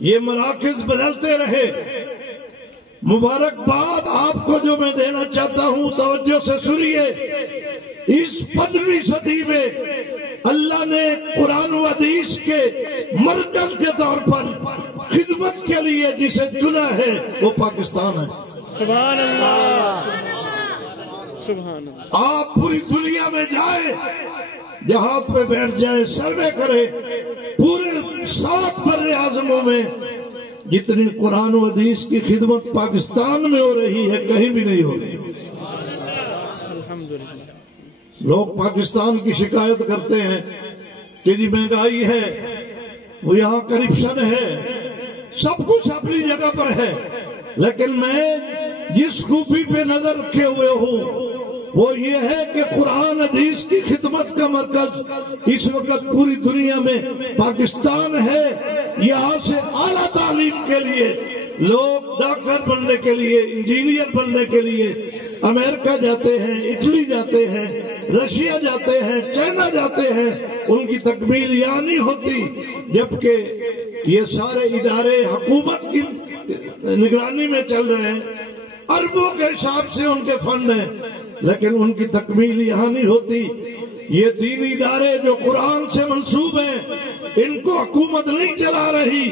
یہ مراکز بدلتے رہے۔ مبارکباد آپ کو جو میں دینا چاہتا ہوں، توجہ سے سنیے۔ اس 15ویں صدی میں اللہ نے قرآن و حدیث کے مرکز کے طور پر خدمت کے لیے جسے چنا ہے وہ پاکستان ہے۔ سبحان اللہ، سبحان اللہ۔ آپ پوری دنیا میں جائیں، جہاز پہ بیٹھ جائیں، سروے کریں، پورے 7 بر اعظموں میں جتنی قرآن و حدیث کی خدمت پاکستان میں ہو رہی ہے کہیں بھی نہیں ہو رہی۔ لوگ پاکستان کی شکایت کرتے ہیں کہ جی مہنگائی ہے، وہ یہاں کرپشن ہے، سب کچھ اپنی جگہ پر ہے، لیکن میں جس خوبی پہ نظر رکھے ہوئے ہوں وہ یہ ہے کہ قرآن حدیث کی خدمت کا مرکز اس وقت پوری دنیا میں پاکستان ہے۔ یہاں سے اعلیٰ تعلیم کے لیے لوگ ڈاکٹر بننے کے لیے، انجینئر بننے کے لیے امریکہ جاتے ہیں، اٹلی جاتے ہیں، رشیا جاتے ہیں، چائنا جاتے ہیں، ان کی تکمیل یہاں نہیں ہوتی، جبکہ یہ سارے ادارے حکومت کی نگرانی میں چل رہے ہیں، اربوں کے حساب سے ان کے فنڈ ہیں، لیکن ان کی تکمیل یہاں نہیں ہوتی۔ یہ دینی ادارے جو قرآن سے منسوب ہیں ان کو حکومت نہیں چلا رہی،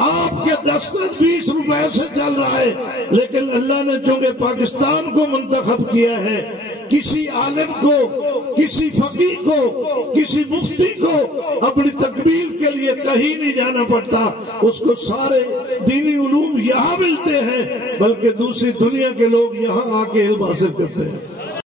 آپ کے 10-20 روپے سے چل رہا ہے، لیکن اللہ نے چونکہ پاکستان کو منتخب کیا ہے، کسی عالم کو، کسی فقیہ کو، کسی مفتی کو اپنی تکمیل کے لیے کہیں نہیں جانا پڑتا، اس کو سارے دینی علوم یہاں ملتے ہیں، بلکہ دوسری دنیا کے لوگ یہاں آ کے علم حاصل کرتے ہیں۔